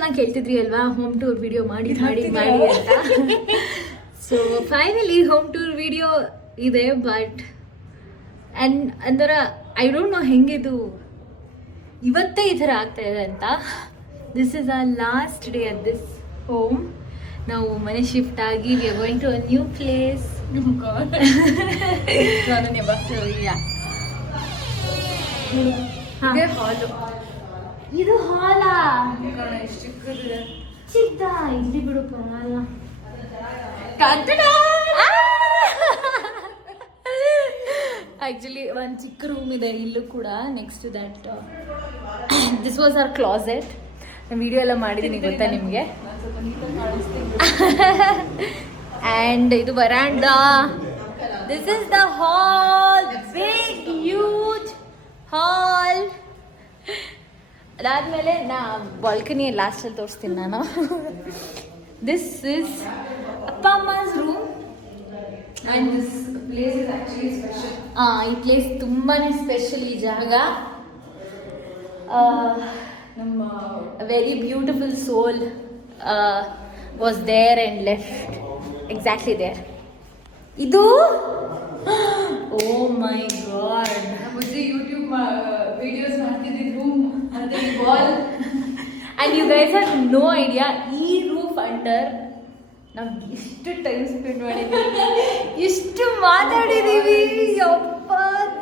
ಚೆನ್ನಾಗಿ ಕೇಳ್ತಿದ್ರಿ ಅಲ್ವಾ, home tour video ಮಾಡಿ ಮಾಡಿ ಮಾಡಿ ಅಂತ. So finally home tour video ಇದೆ. ಬಟ್ ಅಂದ್ರೆ ಐ ಡೋಂಟ್ ನೋ ಹೆಂಗಿದು ಇವತ್ತೇ ಈ ಥರ ಆಗ್ತಾ ಇದೆ ಅಂತ. This is our last day at this home. ನಾವು ಮನೆ ಶಿಫ್ಟ್ ಆಗಿ we are going to a new place. ಇದು ಹಾಲಾ ಚಿಕ್ಕ ಇಲ್ಲಿ ಬಿಡು ಪರವಾಗಿಲ್ಲ. ಆಕ್ಚುಲಿ ಒಂದು ಚಿಕ್ಕ ರೂಮ್ ಇದೆ ಇಲ್ಲೂ ಕೂಡ. Next that this was our closet. ನಾನು ವಿಡಿಯೋ ಎಲ್ಲ ಮಾಡಿದ್ದೀನಿ ಗೊತ್ತಾ ನಿಮಗೆ. ಆ್ಯಂಡ್ ಇದು veranda. This is the hall, big huge hall. ಅದಾದಮೇಲೆ ಬಾಲ್ಕನಿ ಲಾಸ್ಟಲ್ಲಿ ತೋರಿಸ್ತೀನಿ ನಾನು. ದಿಸ್ ಇಸ್ ಅಪ್ಪ ಅಮ್ಮಸ್ room. And this place is actually special. ಈ ಪ್ಲೇಸ್ ತುಂಬಾನೇ ಸ್ಪೆಷಲ್. ಈ ಜಾಗ ನಮ್ಮ very beautiful soul was there and left exactly there. ಇದು oh my god, Bujji YouTube videos ಮಾಡ್ತಿದ್ದಿದ್ದು ರೂಮ್ ಅಂತ ಈ wall. And you guys have no idea, ಈ ರೂಫ್ ಅಂಡರ್ ನಾವು ಎಷ್ಟು ಟೈಮ್ ಸ್ಪೆಂಡ್ ಮಾಡಿದ್ದೀವಿ, ಎಷ್ಟು ಮಾತಾಡಿದ್ದೀವಿ. ಯಪ್ಪ,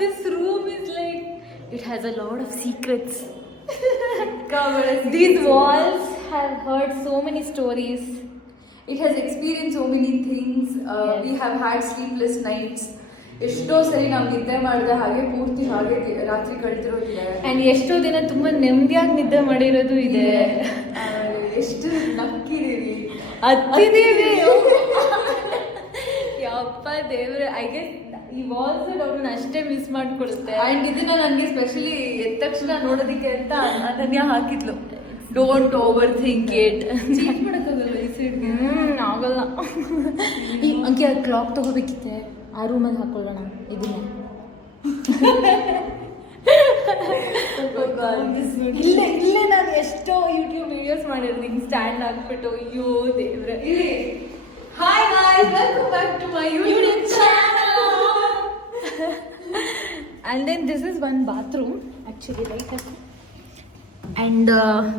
this room is like it has a lot of secrets. These walls have heard so many stories. It has experienced so many things. Yes. We have had sleepless nights. ಎಷ್ಟೋ ಸರಿ ನಾವು ನಿದ್ದೆ ಮಾಡಿದ ಹಾಗೆ ಪೂರ್ತಿ ಹಾಗೆ ರಾತ್ರಿ ಕಳೆದಿರೋದಿದೆ. ಆ್ಯಂಡ್ ಎಷ್ಟೋ ದಿನ ತುಂಬ ನೆಮ್ಮದಿಯಾಗಿ ನಿದ್ದೆ ಮಾಡಿರೋದು ಇದೆ. ಎಷ್ಟು ನಕ್ಕಿದೀವಿ, ಹತ್ತಿದೀವಿ. ಯಪ್ಪ ದೇವ್ರೆ, ಐ ಗೆಸ್ ಈ ವಾಲ್ಸ್ ಅವ್ರನ್ನ ಅಷ್ಟೇ ಮಿಸ್ ಮಾಡ್ಕೊಡುತ್ತೆ. ಆ್ಯಂಡ್ ಇದನ್ನ ನನಗೆ ಸ್ಪೆಷಲಿ ಎದ್ದ ತಕ್ಷಣ ನೋಡೋದಕ್ಕೆ ಅಂತ ಅನನ್ಯ ಹಾಕಿದ್ಲು, don't overthink it. Change ಮಾಡೋಕ್ಕಾಗಲ್ಲ ಈ ಸೈಡ್ಗೆ. ಆಗಲ್ಲ. ಈ ಅಂಕೆ ಕ್ಲಾಕ್ ತಗೋಬೇಕಿತ್ತೆ, ಆ ರೂಮಲ್ಲಿ ಹಾಕೊಳ್ಳೋಣ ಇದನ್ನೇ. ಇಲ್ಲೇ ನಾನು ಎಷ್ಟೋ ಯೂಟ್ಯೂಬ್ ವಿಡಿಯೋಸ್ ಮಾಡಿರ್ತೀನಿ ಸ್ಟ್ಯಾಂಡ್ ಹಾಕ್ಬಿಟ್ಟು. ಅಯ್ಯೋ ದೇವ್ರೆ. Hi guys, welcome back to my YouTube channel. And then this is one bathroom actually, right? And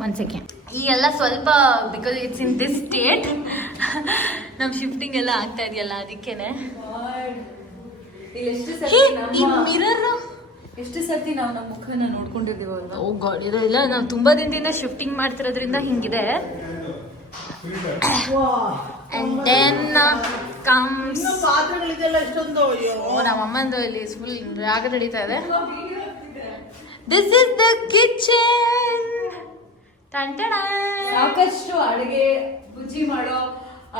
one second, ಈ ಎಲ್ಲ ಸ್ವಲ್ಪ because it's in this state, ನಮ್ಮ ಶಿಫ್ಟಿಂಗ್ ಎಲ್ಲ ಆಗ್ತಾ ಇದೆಯಲ್ಲ ಅದಕ್ಕೇನೆ. ಈ ಮಿರರ್ ಎಷ್ಟು ಸರ್ತಿ ನಾವು ನಮ್ಮ ಮುಖನ ನೋಡ್ಕೊಂಡಿದ್ದೀವಲ್ಲ. ಓ ಗಾಡ್, ಇದೆಲ್ಲ ನಾವು ತುಂಬಾ ದಿನದಿಂದ ಶಿಫ್ಟಿಂಗ್ ಮಾಡ್ತಿರೋದ್ರಿಂದ ಹಿಂಗಿದೆ. And then comes ನಮ್ಮಮ್ಮಂದು ಇಲ್ಲಿ ಫುಲ್ ರಾಗ ನಡೀತಾ ಇದೆ. This is the kitchen. ಸಾಕಷ್ಟು ಅಡುಗೆ ಬುಜ್ಜಿ ಮಾಡೋ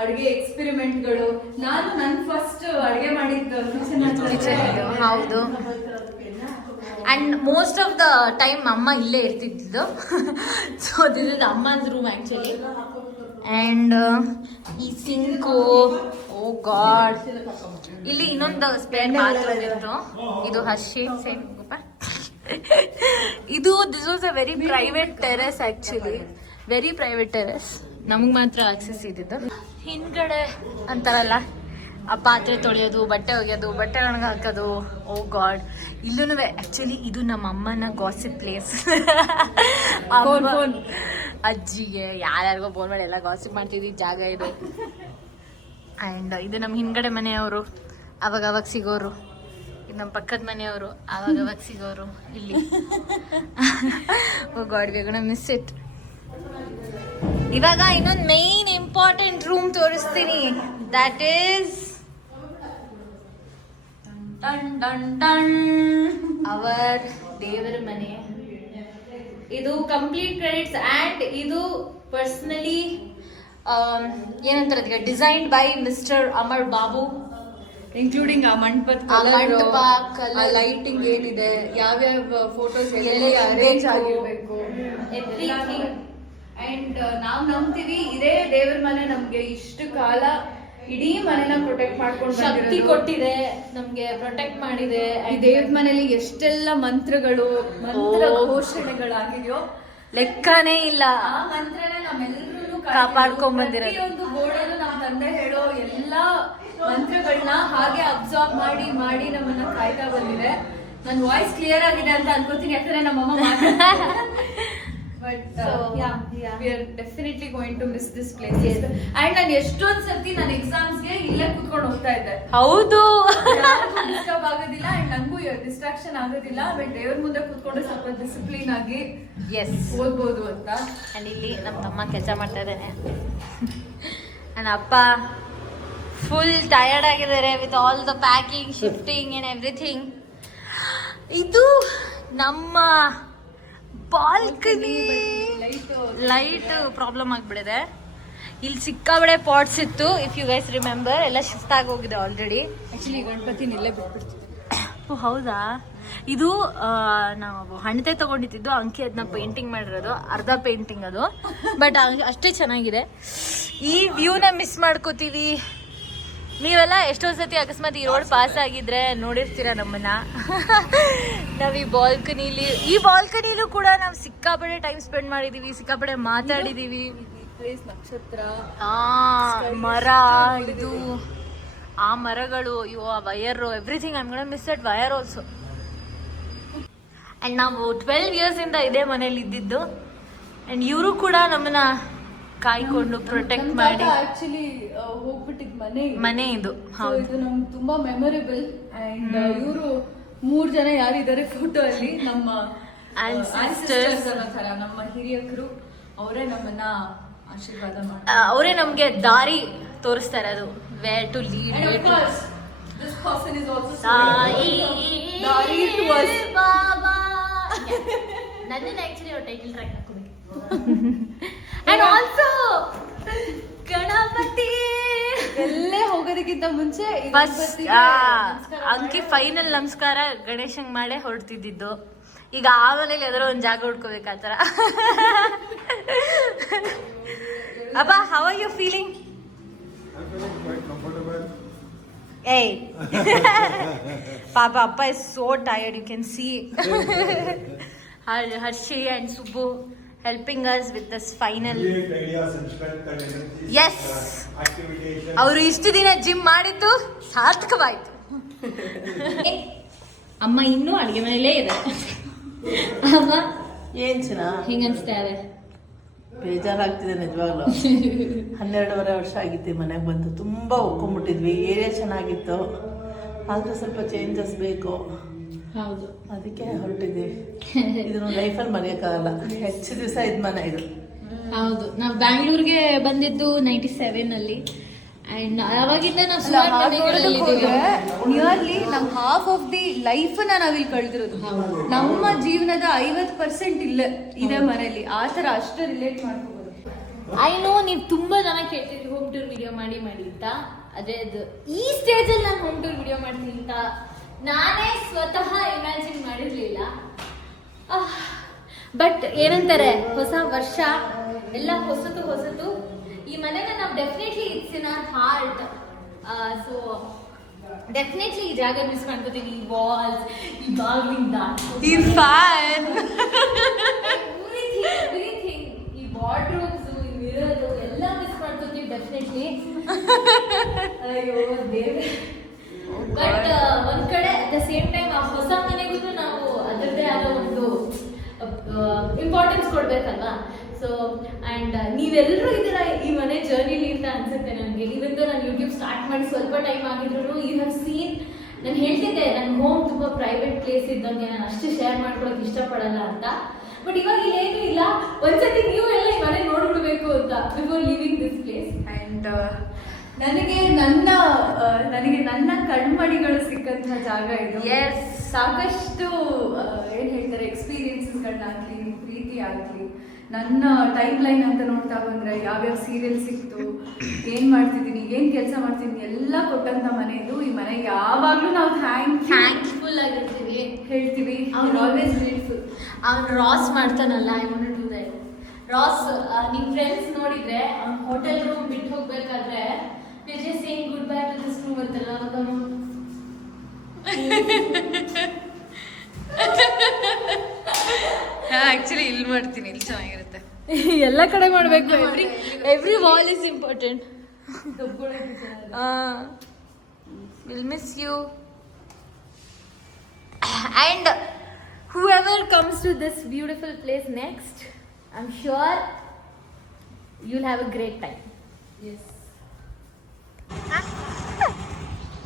ಅಡುಗೆ ಎಕ್ಸ್ಪೆರಿಮೆಂಟ್ಗಳು. ನಾನು ನನ್ನ ಫಸ್ಟ್ ಅಡುಗೆ ಮಾಡಿದ್ದು ಕಿಚನ್. ಹೌದು. And most of the time ಅಮ್ಮ ಇಲ್ಲೇ ಇರ್ತಿದ್ದು. ಸೊ ದಿಸ್ ಇಸ್ ಅಮ್ಮನ ರೂಮ್ ಆಕ್ಚುಲಿ. ಅಂಡ್ ಈ ಸಿಂಕು, ಓ ಗಾಡ್, ಇಲ್ಲಿ ಇನ್ನೊಂದು ಸ್ಪೇರ್ ಬಾತ್ರೂಮ್ ಇತ್ತು. ಇದು ಹರ್ಷಿ ಸೇಮ್. ಇದು this was a very private terrace actually, very private terrace. ನಮಗೆ ಮಾತ್ರ ಆಕ್ಸೆಸ್ ಇದ್ದಿದ್ದು. ಹಿಂದ್ಗಡೆ ಅಂತಾರಲ್ಲ, ಆ ಪಾತ್ರೆ ತೊಳೆಯೋದು, ಬಟ್ಟೆ ಒಗೆಯೋದು, ಬಟ್ಟೆ ಒಣಗ ಹಾಕೋದು. ಓ ಗಾಡ್, ಇಲ್ಲೂ ಆಕ್ಚುಲಿ ಇದು ನಮ್ಮ ಅಮ್ಮನ ಗಾಸಿಪ್ ಪ್ಲೇಸ್. ಅಜ್ಜಿಗೆ ಯಾರ್ಯಾರಿಗೋ ಫೋನ್ ಮಾಡಿ ಎಲ್ಲ ಗಾಸಿಪ್ ಮಾಡ್ತಿದ್ವಿ ಜಾಗ ಇದು. ಆ್ಯಂಡ್ ಇದು ನಮ್ಮ ಹಿಂದ್ಗಡೆ ಮನೆಯವರು, ಅವಾಗ ಸಿಗೋರು. ಇದು ನಮ್ಮ ಪಕ್ಕದ ಮನೆಯವರು, ಅವಾಗ ಸಿಗೋರು ಇಲ್ಲಿ. Oh god, we gonna miss it. ಇವಾಗ ಇನ್ನೊಂದು ಮೇನ್ ಇಂಪಾರ್ಟೆಂಟ್ ರೂಮ್ ತೋರಿಸ್ತೀನಿ. ದಟ್ ಈಸ್ ಅವರ್ ದೇವರ ಮನೆ. ಇದು ಕಂಪ್ಲೀಟ್ ಕ್ರೆಡಿಟ್ಸ್ ಆ್ಯಂಡ್ ಇದು ಪರ್ಸನಲಿ ಏನಂತಾರೆ designed by mister Amar Babu. Including ಆ ಮಂಟಪದ ಕಲರ್, ಲೈಟಿಂಗ್ ಏನಿದೆ, ಯಾವ್ಯಾವ ಫೋಟೋಸ್ ಎಲ್ಲಿ ಅರೇಂಜ್ ಆಗಿರ್ಬೇಕು, ಅಂಡ್ ನಾವ್ ನಂಬ್ತೀವಿ ಇದೇ ದೇವ್ರ ಮನೆ ನಮ್ಗೆ ಇಷ್ಟು ಕಾಲ ಇಡೀ ಮನೆನ ಪ್ರೊಟೆಕ್ಟ್ ಮಾಡ್ಕೊಂಡು ಶಕ್ತಿ ಕೊಟ್ಟಿದೆ, ನಮ್ಗೆ ಪ್ರೊಟೆಕ್ಟ್ ಮಾಡಿದೆ. ಈ ದೇವ್ರ ಮನೇಲಿ ಎಷ್ಟೆಲ್ಲ ಮಂತ್ರ ಘೋಷಣೆಗಳಾಗಿದೆಯೋ ಲೆಕ್ಕನೇ ಇಲ್ಲ. ಆ ಮಂತ್ರನೇ ನಮ್ಮೆಲ್ಲರೂ ಕಾಪಾಡ್ಕೊಂಬಂದಿರೋದು. ಪ್ರತಿಯೊಂದು ಗೋಡಲ್ಲೂ ನಮ್ಮ ತಂದೆ ಹೇಳೋ ಎಲ್ಲಾ ಮಂತ್ರಗಳನ್ನ ಹಾಗೆ ಅಬ್ಸಾರ್ಬ್ ಮಾಡಿ ಮಾಡಿ ನಮ್ಮನ್ನ ಕಾಯ್ತಾ ಬಂದಿದೆ. ನನ್ನ ವಾಯ್ಸ್ ಕ್ಲಿಯರ್ ಆಗಿದೆ ಅಂತ ಅನ್ಕೋತೀನಿ, ಯಾಕಂದ್ರೆ ನಮ್ಮಮ್ಮ but we are definitely going to miss this place. And ನಾನು ಎಷ್ಟೊಂದ್ ಸರ್ತಿ ನನ್ನ ಎಕ್ಸಾಮ್ಸ್ಗೆ ಇಲ್ಲೇ ಕೂತ್ಕೊಂಡು ಹೋಗ್ತಾ ಇದ್ದೆ. ಹೌದು, ಡಿಸ್ಟರ್ಬ್ ಆಗೋದಿಲ್ಲ ಅಂಡ್ ನಂಗೂ ಡಿಸ್ಟ್ರಾಕ್ಷನ್ ಆಗೋದಿಲ್ಲ. ಬಟ್ ದೇವ್ರ ಮುಂದೆ ಕೂತ್ಕೊಂಡು ಸ್ವಲ್ಪ ಡಿಸಿಪ್ಲಿನ್ ಆಗಿ ಓದ್ಬೋದು ಅಂತ. ಅಂಡ್ ಇಲ್ಲಿ ನಮ್ಮ ತಮ್ಮ ಕೆಲಸ ಮಾಡ್ತಾ ಇದ್ದಾನೆ. ನನ್ನ ಅಪ್ಪ ಫುಲ್ ಟಯರ್ಡ್ ಆಗಿದ್ದಾರೆ with all the packing, shifting and everything. ಇದು ನಮ್ಮ ಬಾಲ್ಕನಿ. ಲೈಟ್ ಪ್ರಾಬ್ಲಮ್ ಆಗ್ಬಿಡಿದೆ. ಇಲ್ಲಿ ಸಿಕ್ಕಾಬಡೆ ಪಾಟ್ಸ್ ಇತ್ತು, ಇಫ್ ಯು ಗೈಸ್ ರಿಮೆಂಬರ್. ಎಲ್ಲ ಶಿಫ್ಟ್ ಆಗಿ ಹೋಗಿದೆ ಆಲ್ರೆಡಿ. ಆಕ್ಚುಲಿ ಗಣಪತಿನ ಇಲ್ಲೇ ಬಿಟ್ಬಿಡ್ತೀವಿ. ಹೌದಾ? ಇದು ನಾವು ಹಣತೆ ತಗೊಂಡಿದ್ದು ಅಂಕಿ, ಅದನ್ನ ಪೇಂಟಿಂಗ್ ಮಾಡಿರೋದು, ಅರ್ಧ ಪೇಂಟಿಂಗ್ ಅದು. ಬಟ್ ಅಷ್ಟೇ ಚೆನ್ನಾಗಿದೆ. ಈ ವ್ಯೂನ ಮಿಸ್ ಮಾಡ್ಕೋತೀವಿ. ನೀವೆಲ್ಲ ಎಷ್ಟೊಂದು ಸತಿ ಅಕಸ್ಮಾತ್ ಈ ರೋಡ್ ಪಾಸ್ ಆಗಿದ್ರೆ ನೋಡಿರ್ತೀರ ನಮ್ಮನ್ನ. ನಾವ್ ಈ ಬಾಲ್ಕನಿಲೂ ಕೂಡ ನಾವು ಸಿಕ್ಕಾಪಡೆ ಟೈಮ್ ಸ್ಪೆಂಡ್ ಮಾಡಿದೀವಿ, ಸಿಕ್ಕಾಪಡೆ ಮಾತಾಡಿದೀವಿ. ನಕ್ಷತ್ರ, ಮರ, ಇದು ಆ ಮರಗಳು, ಇವು ಆ wire, everything. I am gonna miss that wire also. And ನಾವು 12 years ಇಂದ ಇದೇ ಮನೇಲಿ ಇದ್ದಿದ್ದು. ಅಂಡ್ ಇವರು ಕೂಡ ನಮ್ಮನ್ನ ಕಾಯ್ಕೊಂಡು ಪ್ರೊಟೆಕ್ಟ್ ಮಾಡಿ. ಆಕ್ಚುಲಿ ಹೋಗ್ಬಿಟ್ಟಿದ್ ಮನೆ ಇದು. ಇದು ನಮ್ಗೆ ತುಂಬಾ ಮೆಮೊರೇಬಲ್. ಅಂಡ್ ಇವರು 3 ಜನ ಯಾರಿದ್ದಾರೆ ಫೋಟೋ ಅಲ್ಲಿ, ನಮ್ಮ ancestors ಅನ್ನೋ ನಮ್ಮ ಹಿರಿಯಕರು. ಅವರೇ ನಮ್ಮನ್ನ ಆಶೀರ್ವಾದ ಮಾಡ್ತಾರೆ. ಅವರೇ ನಮ್ಗೆ ದಾರಿ ತೋರಿಸ್ತಾರೆ, ಅದು where to lead. This person is also ದಾರಿ to us. ಬಾಬಾ. ನನ್ನನ್ನು ಆಕ್ಚುಲಿ ಅವ್ರ ಟೈಟಲ್ ಟ್ರ್ಯಾಕ್ ಹಾಕೋಬೇಕು. ಅಂಡ್ ಆಲ್ಸೋ ಗಣಪತಿ ಎಲ್ಲೇ ಹೋಗೋದಕ್ಕಿಂತ ಮುಂಚೆ ಅಂಕಿ ಫೈನಲ್ ನಮಸ್ಕಾರ ಗಣೇಶಂಗ್ ಮಾಡೇ ಹೊರಡ್ತಿದ್ದು. ಈಗ ಆ ಮನೇಲಿ ಯಾವ್ದಾರ ಒಂದ್ ಜಾಗ ಹುಡ್ಕೋಬೇಕಾತರ. ಅಪ್ಪ, ಹೌ ಆರ್ ಯು ಫೀಲಿಂಗ್? ಏಯ್ ಪಾಪ, appa is so tired. You can see Harshi and Subbu helping us with this final. Yes, ಅವರು ಇಷ್ಟು ದಿನ ಜಿಮ್ ಮಾಡಿದ್ದು ಸಾರ್ಥಕವಾಯ್ತು. ಅಮ್ಮ ಇನ್ನೂ ಅಡಿಗೆ ಮನೆಯಲ್ಲೇ ಇದೆ. ಅಮ್ಮ ಏನ್ ಚೆನ್ನ ಹಿಂಗ ಅನ್ಸ್ತಾ ಇದೆ? ಬೇಜಾರಾಗ್ತಿದೆ ನಿಜವಾಗ್ಲು. 12.5 ವರ್ಷ ಆಗಿತ್ತು ಮನೆಗೆ ಬಂದು. ತುಂಬಾ ಒಪ್ಕೊಂಡ್ಬಿಟ್ಟಿದ್ವಿ. ಏರಿಯಾ ಚೆನ್ನಾಗಿತ್ತು, ಆದ್ರೂ ಸ್ವಲ್ಪ ಚೇಂಜಸ್ ಬೇಕು. ಹೌದು, ಅದಕ್ಕೆ ಹೊರಟಿದ್ದೀವಿ. ಇದನ್ನು ಲೈಫಲ್ಲಿ ಮರೆಯಕ್ಕಾಗಲ್ಲ. ಹೆಚ್ಚು ದಿವಸ ಇದ್ ಮನೆ ಇದು. ಹೌದು, ನಾವು ಬ್ಯಾಂಗ್ಳೂರ್ಗೆ ಬಂದಿದ್ದು 97 ಅಲ್ಲಿ. ಅಂಡ್ ಅವಾಗಿಂದ ನಿಯರ್ಲಿ ನಮ್ ಹಾಫ್ ಆಫ್ ದಿ ಲೈಫ್ ನಾವಿಲ್ಲಿ ಕಳೆದಿರೋದು. ನಮ್ಮ ಜೀವನದ 50% ಇದೇ ಮನೆಯಲ್ಲಿ. ಆ ತರ ಅಷ್ಟು ರಿಲೇಟ್ ಮಾಡ್ಕೋಬಹುದು. ಐ ನೋ ನೀವು ತುಂಬಾ ಜನ ಕೇಳ್ತಿದ್ರಿ ಹೋಮ್ ಟೂರ್ ವಿಡಿಯೋ ಮಾಡಿ ಅಂತ. ಅದೇ ಅದು ಈ ಸ್ಟೇಜ್ ಅಲ್ಲಿ ನಾನು ಹೋಮ್ ಟೂರ್ ವಿಡಿಯೋ ಮಾಡ್ತೀನಿ ಅಂತ ನಾನೇ ಸ್ವತಃ ಇಮ್ಯಾಜಿನ್ ಮಾಡಿರ್ಲಿಲ್ಲ. ಬಟ್ ಏನಂತಾರೆ, ಹೊಸ ವರ್ಷ ಎಲ್ಲ ಹೊಸತು. ಈ ಮನೆನ ನಾವು definitely it's in our heart. So definitely ಈ ಜಾಗ ಮಿಸ್ ಮಾಡ್ಕೋತೀವಿ. ಈ ವಾಲ್ಸ್, ಈ ಬಾಗಿಲಿಂದ, ಈ ಫ್ಯಾನ್, ಎವ್ರಿಥಿಂಗ್, ಈ ವಾರ್ಡ್ರೋಬ್ಸ್, ಈ ಮಿರರ್ ಎಲ್ಲ ಮಿಸ್ ಮಾಡ್ಕೋತೀವಿ ಡೆಫಿನೆಟ್ಲಿ. ಅಯ್ಯೋ ದೇವ್ರೆ. ಬಟ್ ಒಂದ್ ಕಡೆ ಅಟ್ ದ ಸೇಮ್ ಟೈಮ್ ಆ ಹೊಸ ಮನೆಗೂ ನಾವು ಅದರದ್ದೇ ಆದ ಒಂದು ಇಂಪಾರ್ಟೆನ್ಸ್ ಕೊಡ್ಬೇಕಲ್ವಾ. ಸೊ ಅಂಡ್ ನೀವೆಲ್ಲರೂ ಇದರ ಈ ಮನೆ ಜರ್ನಿಲಿ ಅಂತ ಅನ್ಸುತ್ತೆ ನನಗೆ. ಇವತ್ತು ನಾನು ಯೂಟ್ಯೂಬ್ ಸ್ಟಾರ್ಟ್ ಮಾಡಿ ಸ್ವಲ್ಪ ಟೈಮ್ ಆಗಿದ್ರು ಯು ಹ್ಯಾವ್ ಸೀನ್. ನಾನು ಹೇಳ್ತಿದ್ದೆ ನನ್ನ ಹೋಮ್ ತುಂಬಾ ಪ್ರೈವೇಟ್ ಪ್ಲೇಸ್ ಇದ್ದಂಗೆ, ನಾನು ಅಷ್ಟು ಶೇರ್ ಮಾಡ್ಕೊಳಕ್ ಇಷ್ಟಪಡಲ್ಲ ಅಂತ. ಬಟ್ ಇವಾಗ ಇಲ್ಲೇನು ಇಲ್ಲ, ಒಂದ್ಸತಿ ನೀವು ಎಲ್ಲ ಈ ಮನೆ ನೋಡ್ಬಿಡ್ಬೇಕು ಅಂತ before living this place. And ನನಗೆ ನನ್ನ ಕಣ್ಮಣಿಗಳು ಸಿಕ್ಕಂತಹ ಜಾಗ ಇದು. ಎಸ್, ಸಾಕಷ್ಟು ಏನ್ ಹೇಳ್ತಾರೆ ಎಕ್ಸ್ಪೀರಿಯನ್ಸಸ್ಗಳನ್ನಾಗ್ಲಿ, ಪ್ರೀತಿ ಆಗ್ಲಿ, ನನ್ನ ಟೈಮ್ ಲೈನ್ ಅಂತ ನೋಡ್ತಾ ಬಂದ್ರೆ ಯಾವ್ಯಾವ ಸೀರಿಯಲ್ ಸಿಕ್ತು, ಏನ್ ಮಾಡ್ತಿದ್ದೀನಿ, ಏನ್ ಕೆಲಸ ಮಾಡ್ತೀನಿ ಎಲ್ಲ ಕೊಟ್ಟಂತ ಮನೆ ಇದು. ಈ ಮನೆ ಯಾವಾಗ್ಲೂ ನಾವು ಥ್ಯಾಂಕ್ಫುಲ್ ಆಗಿರ್ತೀವಿ, ಹೇಳ್ತೀವಿ. Always grateful. ಅವ್ನು ರಾಸ್ ಮಾಡ್ತಾನಲ್ಲ, I want to do that. Ross ನಿಮ್ ಫ್ರೆಂಡ್ಸ್ ನೋಡಿದ್ರೆ ಅವ್ನ ಹೋಟೆಲ್ ರೂಮ್ ಬಿಟ್ಟು ಹೋಗ್ಬೇಕಾದ್ರೆ just saying goodbye to this room ಅಂತಲ್ಲ. ಆಕ್ಚುಲಿ ಇಲ್ಲಿ ಮಾಡ್ತೀನಿ, ಇಲ್ಲಿ ಚೆನ್ನಾಗಿರುತ್ತೆ. ಎಲ್ಲ ಕಡೆ ಮಾಡಬೇಕು. Every wall is important. Will miss you. And whoever comes to this beautiful place next, I'm sure you'll have a great time. Yes.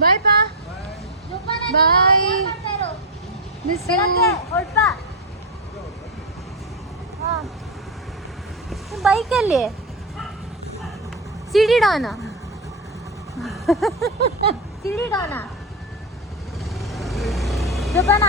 Bye pa. Bye. Miss you. ಬೈಕಲ್ಲಿ ಸಿಡಿ ಡಾನ ಸಿಡಿ ಡಾನ ಜೋಪಾನ